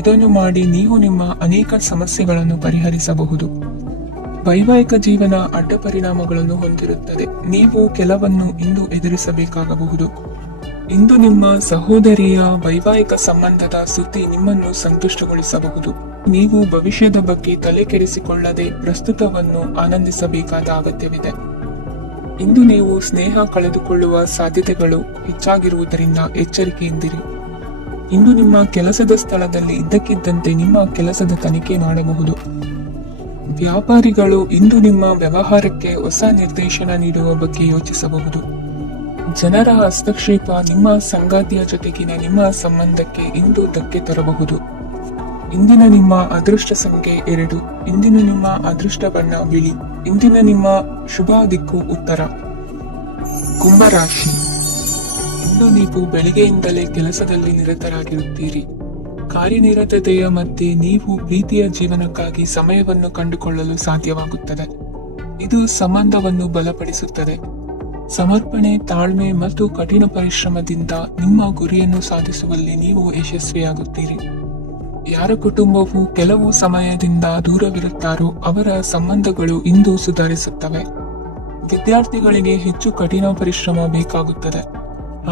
ಇದನ್ನು ಮಾಡಿ ನೀವು ನಿಮ್ಮ ಅನೇಕ ಸಮಸ್ಯೆಗಳನ್ನು ಪರಿಹರಿಸಬಹುದು. ವೈವಾಹಿಕ ಜೀವನ ಅಡ್ಡ ಪರಿಣಾಮಗಳನ್ನು ಹೊಂದಿರುತ್ತದೆ. ನೀವು ಕೆಲವನ್ನು ಇಂದು ಎದುರಿಸಬೇಕಾಗಬಹುದು. ಇಂದು ನಿಮ್ಮ ಸಹೋದರಿಯ ವೈವಾಹಿಕ ಸಂಬಂಧದ ಸುದ್ದಿ ನಿಮ್ಮನ್ನು ಸಂತುಷ್ಟಗೊಳಿಸಬಹುದು. ನೀವು ಭವಿಷ್ಯದ ಬಗ್ಗೆ ತಲೆ ಕೆಡಿಸಿಕೊಳ್ಳದೆ ಪ್ರಸ್ತುತವನ್ನು ಆನಂದಿಸಬೇಕಾದ ಅಗತ್ಯವಿದೆ. ಇಂದು ನೀವು ಸ್ನೇಹ ಕಳೆದುಕೊಳ್ಳುವ ಸಾಧ್ಯತೆಗಳು ಹೆಚ್ಚಾಗಿರುವುದರಿಂದ ಎಚ್ಚರಿಕೆಯಿಂದಿರಿ. ಇಂದು ನಿಮ್ಮ ಕೆಲಸದ ಸ್ಥಳದಲ್ಲಿ ಇದ್ದಕ್ಕಿದ್ದಂತೆ ನಿಮ್ಮ ಕೆಲಸದ ತನಿಖೆ ಮಾಡಬಹುದು. ವ್ಯಾಪಾರಿಗಳು ಇಂದು ನಿಮ್ಮ ವ್ಯವಹಾರಕ್ಕೆ ಹೊಸ ನಿರ್ದೇಶನ ನೀಡುವ ಬಗ್ಗೆ ಯೋಚಿಸಬಹುದು. ಜನರ ಹಸ್ತಕ್ಷೇಪ ನಿಮ್ಮ ಸಂಗಾತಿಯ ಜೊತೆಗಿನ ನಿಮ್ಮ ಸಂಬಂಧಕ್ಕೆ ಇಂದು ಧಕ್ಕೆ ತರಬಹುದು. ಇಂದಿನ ನಿಮ್ಮ ಅದೃಷ್ಟ ಸಂಖ್ಯೆ 2. ಇಂದಿನ ನಿಮ್ಮ ಅದೃಷ್ಟ ಬಣ್ಣ ಬಿಳಿ. ಇಂದಿನ ನಿಮ್ಮ ಶುಭ ದಿಕ್ಕು ಉತ್ತರ. ಕುಂಭರಾಶಿ. ಇಂದು ನೀವು ಬೆಳಿಗ್ಗೆಯಿಂದಲೇ ಕೆಲಸದಲ್ಲಿ ನಿರತರಾಗಿರುತ್ತೀರಿ. ಕಾರ್ಯನಿರತತೆಯ ಮಧ್ಯೆ ನೀವು ಪ್ರೀತಿಯ ಜೀವನಕ್ಕಾಗಿ ಸಮಯವನ್ನು ಕಂಡುಕೊಳ್ಳಲು ಸಾಧ್ಯವಾಗುತ್ತದೆ. ಇದು ಸಂಬಂಧವನ್ನು ಬಲಪಡಿಸುತ್ತದೆ. ಸಮರ್ಪಣೆ, ತಾಳ್ಮೆ ಮತ್ತು ಕಠಿಣ ಪರಿಶ್ರಮದಿಂದ ನಿಮ್ಮ ಗುರಿಯನ್ನು ಸಾಧಿಸುವಲ್ಲಿ ನೀವು ಯಶಸ್ವಿಯಾಗುತ್ತೀರಿ. ಯಾರ ಕುಟುಂಬವು ಕೆಲವು ಸಮಯದಿಂದ ದೂರವಿರುತ್ತಾರೋ ಅವರ ಸಂಬಂಧಗಳು ಇಂದು ಸುಧಾರಿಸುತ್ತವೆ. ವಿದ್ಯಾರ್ಥಿಗಳಿಗೆ ಹೆಚ್ಚು ಕಠಿಣ ಪರಿಶ್ರಮ ಬೇಕಾಗುತ್ತದೆ,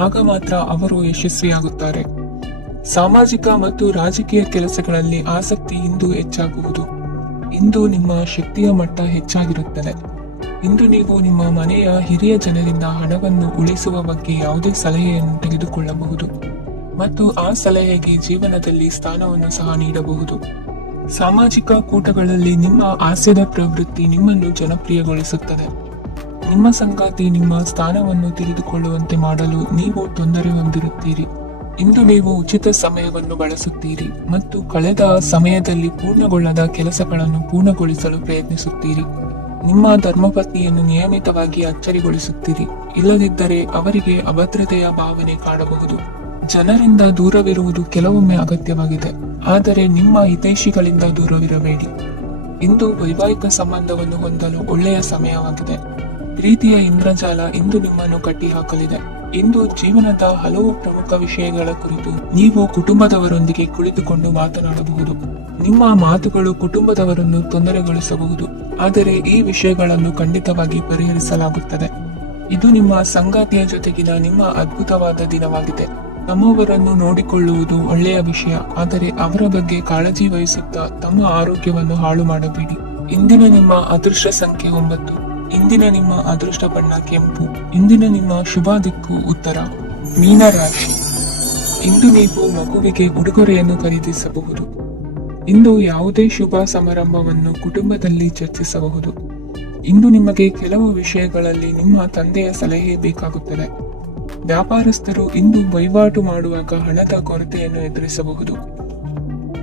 ಆಗ ಮಾತ್ರ ಅವರು ಯಶಸ್ವಿಯಾಗುತ್ತಾರೆ. ಸಾಮಾಜಿಕ ಮತ್ತು ರಾಜಕೀಯ ಕೆಲಸಗಳಲ್ಲಿ ಆಸಕ್ತಿ ಇಂದು ಹೆಚ್ಚಾಗುವುದು. ಇಂದು ನಿಮ್ಮ ಶಕ್ತಿಯ ಮಟ್ಟ ಹೆಚ್ಚಾಗಿರುತ್ತದೆ. ಇಂದು ನೀವು ನಿಮ್ಮ ಮನೆಯ ಹಿರಿಯ ಜನರಿಂದ ಹಣವನ್ನು ಉಳಿಸುವ ಬಗ್ಗೆ ಯಾವುದೇ ಸಲಹೆಯನ್ನು ತೆಗೆದುಕೊಳ್ಳಬಹುದು ಮತ್ತು ಆ ಸಲಹೆಗೆ ಜೀವನದಲ್ಲಿ ಸ್ಥಾನವನ್ನು ಸಹ ನೀಡಬಹುದು. ಸಾಮಾಜಿಕ ಕೂಟಗಳಲ್ಲಿ ನಿಮ್ಮ ಹಾಸ್ಯದ ಪ್ರವೃತ್ತಿ ನಿಮ್ಮನ್ನು ಜನಪ್ರಿಯಗೊಳಿಸುತ್ತದೆ. ನಿಮ್ಮ ಸಂಗಾತಿ ನಿಮ್ಮ ಸ್ಥಾನವನ್ನು ತಿಳಿದುಕೊಳ್ಳುವಂತೆ ಮಾಡಲು ನೀವು ತೊಂದರೆ ಹೊಂದಿರುತ್ತೀರಿ. ಇಂದು ನೀವು ಉಚಿತ ಸಮಯವನ್ನು ಬಳಸುತ್ತೀರಿ ಮತ್ತು ಕಳೆದ ಸಮಯದಲ್ಲಿ ಪೂರ್ಣಗೊಳ್ಳದ ಕೆಲಸಗಳನ್ನು ಪೂರ್ಣಗೊಳಿಸಲು ಪ್ರಯತ್ನಿಸುತ್ತೀರಿ. ನಿಮ್ಮ ಧರ್ಮಪತ್ನಿಯನ್ನು ನಿಯಮಿತವಾಗಿ ಅಚ್ಚರಿಗೊಳಿಸುತ್ತೀರಿ, ಇಲ್ಲದಿದ್ದರೆ ಅವರಿಗೆ ಅಭದ್ರತೆಯ ಭಾವನೆ ಕಾಡಬಹುದು. ಜನರಿಂದ ದೂರವಿರುವುದು ಕೆಲವೊಮ್ಮೆ ಅಗತ್ಯವಾಗಿದೆ, ಆದರೆ ನಿಮ್ಮ ಹಿತೈಷಿಗಳಿಂದ ದೂರವಿರಬೇಡಿ. ಇಂದು ವೈವಾಹಿಕ ಸಂಬಂಧವನ್ನು ಹೊಂದಲು ಒಳ್ಳೆಯ ಸಮಯವಾಗಿದೆ. ಪ್ರೀತಿಯ ಇಂದ್ರಜಾಲ ಇಂದು ನಿಮ್ಮನ್ನು ಕಟ್ಟಿಹಾಕಲಿದೆ. ಇಂದು ಜೀವನದ ಹಲವು ಪ್ರಮುಖ ವಿಷಯಗಳ ಕುರಿತು ನೀವು ಕುಟುಂಬದವರೊಂದಿಗೆ ಕುಳಿತುಕೊಂಡು ಮಾತನಾಡಬಹುದು. ನಿಮ್ಮ ಮಾತುಗಳು ಕುಟುಂಬದವರನ್ನು ತೊಂದರೆಗೊಳಿಸಬಹುದು, ಆದರೆ ಈ ವಿಷಯಗಳನ್ನು ಖಂಡಿತವಾಗಿ ಪರಿಹರಿಸಲಾಗುತ್ತದೆ. ಇದು ನಿಮ್ಮ ಸಂಗಾತಿಯ ಜೊತೆಗಿನ ನಿಮ್ಮ ಅದ್ಭುತವಾದ ದಿನವಾಗಿದೆ. ತಮ್ಮವರನ್ನು ನೋಡಿಕೊಳ್ಳುವುದು ಒಳ್ಳೆಯ ವಿಷಯ, ಆದರೆ ಅವರ ಬಗ್ಗೆ ಕಾಳಜಿ ವಹಿಸುತ್ತಾ ತಮ್ಮ ಆರೋಗ್ಯವನ್ನು ಹಾಳು ಮಾಡಬೇಡಿ. ಇಂದಿನ ನಿಮ್ಮ ಅದೃಷ್ಟ ಸಂಖ್ಯೆ 9. ಇಂದಿನ ನಿಮ್ಮ ಅದೃಷ್ಟ ಬಣ್ಣ ಕೆಂಪು. ಇಂದಿನ ನಿಮ್ಮ ಶುಭ ದಿಕ್ಕು ಉತ್ತರ. ಮೀನರಾಶಿ. ಇಂದು ನೀವು ಮಗುವಿಗೆ ಉಡುಗೊರೆಯನ್ನು ಖರೀದಿಸಬಹುದು. ಇಂದು ಯಾವುದೇ ಶುಭ ಸಮಾರಂಭವನ್ನು ಕುಟುಂಬದಲ್ಲಿ ಚರ್ಚಿಸಬಹುದು. ಇಂದು ನಿಮಗೆ ಕೆಲವು ವಿಷಯಗಳಲ್ಲಿ ನಿಮ್ಮ ತಂದೆಯ ಸಲಹೆ ಬೇಕಾಗುತ್ತದೆ. ವ್ಯಾಪಾರಸ್ಥರು ಇಂದು ವಹಿವಾಟು ಮಾಡುವಾಗ ಹಣದ ಕೊರತೆಯನ್ನು ಎದುರಿಸಬಹುದು.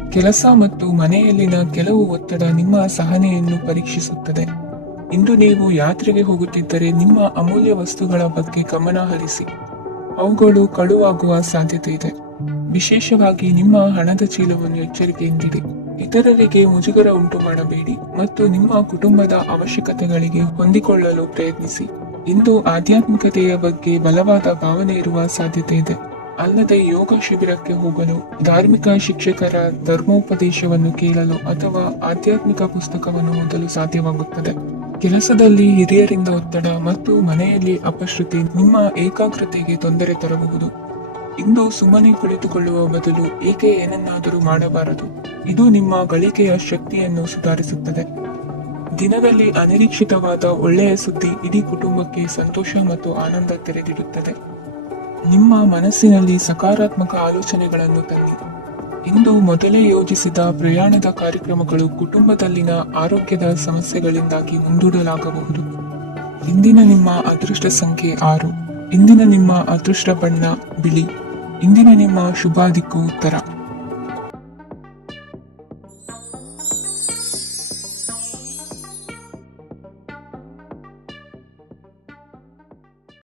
ಕೆಲಸ ಮತ್ತು ಮನೆಯಲ್ಲಿನ ಕೆಲವು ಒತ್ತಡ ನಿಮ್ಮ ಸಹನೆಯನ್ನು ಪರೀಕ್ಷಿಸುತ್ತದೆ. ಇಂದು ನೀವು ಯಾತ್ರೆಗೆ ಹೋಗುತ್ತಿದ್ದರೆ ನಿಮ್ಮ ಅಮೂಲ್ಯ ವಸ್ತುಗಳ ಬಗ್ಗೆ ಗಮನ ಹರಿಸಿ. ಅವುಗಳು ಕಳುವಾಗುವ ಸಾಧ್ಯತೆ ಇದೆ. ವಿಶೇಷವಾಗಿ ನಿಮ್ಮ ಹಣದ ಚೀಲವನ್ನು ಎಚ್ಚರಿಕೆಯಿಂದಿಡಿ. ಇತರರಿಗೆ ಮುಜುಗರ ಉಂಟು ಮಾಡಬೇಡಿ ಮತ್ತು ನಿಮ್ಮ ಕುಟುಂಬದ ಅವಶ್ಯಕತೆಗಳಿಗೆ ಹೊಂದಿಕೊಳ್ಳಲು ಪ್ರಯತ್ನಿಸಿ. ಇಂದು ಆಧ್ಯಾತ್ಮಿಕತೆಯ ಬಗ್ಗೆ ಬಲವಾದ ಭಾವನೆ ಇರುವ ಸಾಧ್ಯತೆ ಇದೆ. ಅಲ್ಲದೆ ಯೋಗ ಶಿಬಿರಕ್ಕೆ ಹೋಗಲು, ಧಾರ್ಮಿಕ ಶಿಕ್ಷಕರ ಧರ್ಮೋಪದೇಶವನ್ನು ಕೇಳಲು ಅಥವಾ ಆಧ್ಯಾತ್ಮಿಕ ಪುಸ್ತಕವನ್ನು ಓದಲು ಸಾಧ್ಯವಾಗುತ್ತದೆ. ಕೆಲಸದಲ್ಲಿ ಹಿರಿಯರಿಂದ ಒತ್ತಡ ಮತ್ತು ಮನೆಯಲ್ಲಿ ಅಪಶ್ರುತಿ ನಿಮ್ಮ ಏಕಾಗ್ರತೆಗೆ ತೊಂದರೆ ತರಬಹುದು. ಇಂದು ಸುಮ್ಮನೆ ಕುಳಿತುಕೊಳ್ಳುವ ಬದಲು ಏಕೆ ಏನನ್ನಾದರೂ ಮಾಡಬಾರದು. ಇದು ನಿಮ್ಮ ಗಳಿಕೆಯ ಶಕ್ತಿಯನ್ನು ಸುಧಾರಿಸುತ್ತದೆ. ದಿನದಲ್ಲಿ ಅನಿರೀಕ್ಷಿತವಾದ ಒಳ್ಳೆಯ ಸುದ್ದಿ ಇಡೀ ಕುಟುಂಬಕ್ಕೆ ಸಂತೋಷ ಮತ್ತು ಆನಂದ ತೆರೆದಿಡುತ್ತದೆ. ನಿಮ್ಮ ಮನಸ್ಸಿನಲ್ಲಿ ಸಕಾರಾತ್ಮಕ ಆಲೋಚನೆಗಳನ್ನು ತನ್ನಿ. ಇಂದು ಮೊದಲೇ ಯೋಜಿಸಿದ ಪ್ರಯಾಣದ ಕಾರ್ಯಕ್ರಮಗಳು ಕುಟುಂಬದಲ್ಲಿನ ಆರೋಗ್ಯದ ಸಮಸ್ಯೆಗಳಿಂದಾಗಿ ಮುಂದೂಡಲಾಗಬಹುದು. ಇಂದಿನ ನಿಮ್ಮ ಅದೃಷ್ಟ ಸಂಖ್ಯೆ 6. ಇಂದಿನ ನಿಮ್ಮ ಅದೃಷ್ಟ ಬಣ್ಣ ಬಿಳಿ. ಇಂದಿನ ನಿಮ್ಮ ಶುಭ ದಿಕ್ಕು ಉತ್ತರ.